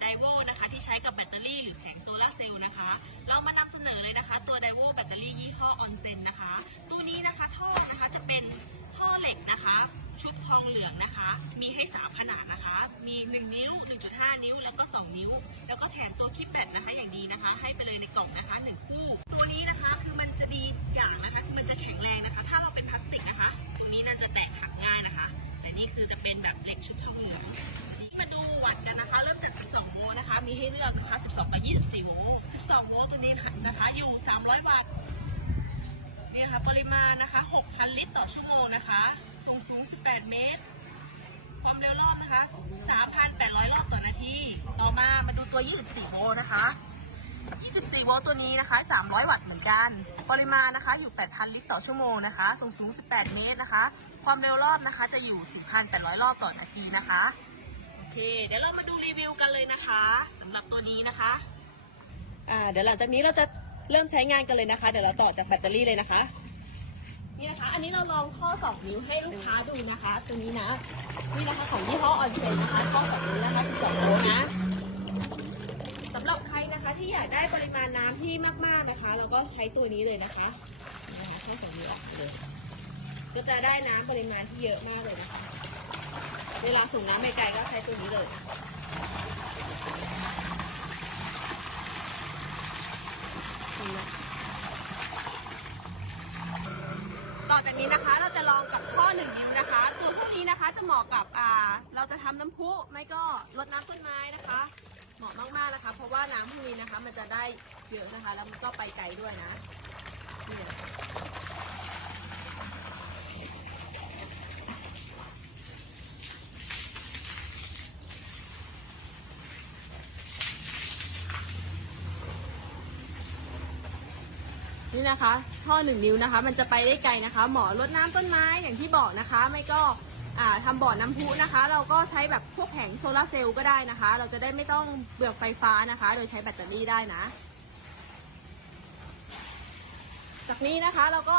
ไดโวนะคะที่ใช้กับแบตเตอรี่หรือแผงโซลาเซลล์นะคะ เรามานำเสนอเลยนะคะ ตัวไดโวแบตเตอรี่ยี่ห้อออนเซนนะคะ ตัวนี้นะคะท่อนะคะจะเป็นท่อเหล็กนะคะ ชุดทองเหลืองนะคะ มีให้สามขนาดนะคะ มี 1 นิ้ว 1.5 นิ้ว แล้วก็ 2 นิ้ว แล้วก็แถมตัวคลิปแบตนะคะอย่างดีนะคะ ให้ไปเลยในกล่องนะคะ 1 คู่ ตัวนี้นะคะคือ มีให้เลือกนะคะ 12 กับ 24โวลต์12โวลต์ตัวนี้นะคะ อยู่ 300 วัตต์นี่นะคะปริมาณนะคะ 6,000 ลิตรต่อชั่วโมงนะคะ สูงสูง 18 เมตร ความเร็วรอบนะคะ 3,800 รอบต่อนาที ต่อมามาดูตัว 24 โวลต์นะคะ 24 โวลต์ตัวนี้นะคะ 300 วัตต์เหมือนกัน ปริมาณนะคะอยู่ 8,000 ลิตรต่อชั่วโมงนะคะ สูงสูง 18 เมตรนะคะ ความเร็วรอบนะคะจะอยู่ 10,800 รอบต่อนาทีนะคะ โอเค เดี๋ยวเรามาดูรีวิวกันเลยนะคะ หรับตัวนี้นะคะอ่าเดี๋ยวหลังจากนี้เราจะเริ่มใช้งานกันเลยนะคะ เดี๋ยวเราต่อจากแบตเตอรี่เลยนะคะนี่นะคะ อันนี้เราลองข้อ2นิ้วให้ลูกค้าดูนะคะ ตัวนี้นะ นี่นะคะของยี่ห้อออนเซนนะคะ ข้อ2นิ้วนะคะ12โวลต์นะสำหรับใครนะคะที่อยากได้ปริมาณน้ำที่มากๆนะคะ เราก็ใช้ตัวนี้เลยนะคะนี่นะคะข้อ2นิ้วออกมาเลยก็จะได้น้ำปริมาณที่เยอะมากเลยนะคะ เวลาส่งน้ำไปไกลก็ใช้ตัวนี้เลย นี่นะต่อ จากนี้นะคะเราจะลองกับข้อหนึ่งนิ้วนะคะตัวพวกนี้นะคะจะเหมาะกับอ่าเราจะทำน้ำพุไม่ก็รดน้ำต้นไม้นะคะ เหมาะมากๆนะคะ เพราะว่าน้ำพวกนี้นะคะ มันจะได้เยอะนะคะ แล้วมันก็ไปไกลด้วยนะนี่ นี่นะคะ ท่อหนึ่งนิ้วนะคะ มันจะไปได้ไกลนะคะ เหมาะรดน้ำต้นไม้อย่างที่บอกนะคะ ไม่ก็อ่าทำบ่อน้ำพุนะคะ เราก็ใช้แบบพวกแผงโซลาร์เซลล์ก็ได้นะคะ เราจะได้ไม่ต้องเบือกไฟฟ้านะคะ โดยใช้แบตเตอรี่ได้นะ จากนี้นะคะเราก็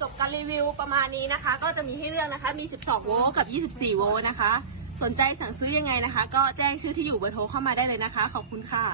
จบการรีวิวประมาณนี้นะคะ ก็จะมีให้เลือกนะคะ มี 12 โวลต์กับ 24 โวลต์นะคะ สนใจสั่งซื้อยังไงนะคะ ก็แจ้งชื่อที่อยู่เบอร์โทรเข้ามาได้เลยนะคะ ขอบคุณค่ะ